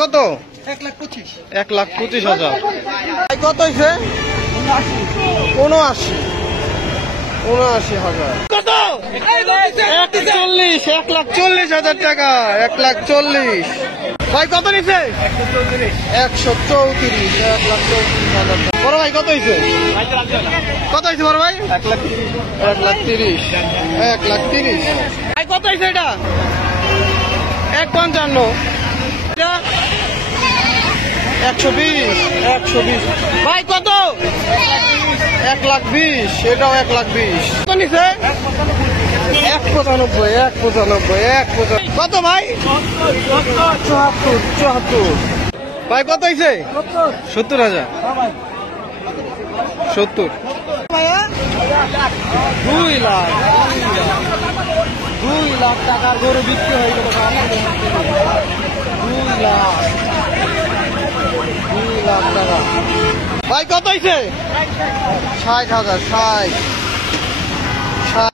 কত? 1,25,000। ভাই কত হয়েছে? 79,000। কত? 1,40,000 টাকা। 1,40,000। ভাই কত নিছে? 134,000। 1,34,000 টাকা। বড় ভাই কত হয়েছে? কত হয়েছে বড় ভাই? 1,30,000। 1,30,000। ভাই কত হয়েছে এটা? 1,55,000। 120। ভাই কত? 1,20,000। এটাও 1,20,000। কত নিছে? 1,95,000। কত ভাই? 74। ভাই কত হয়েছে? 70,000। 70। 2 লাখ। 2 লাখ টাকার গরু বিক্রি হয়ে গেল। 2 লাখ। 2 লাখ টাকা। ভাই কত হয়েছে? 60,000। 60।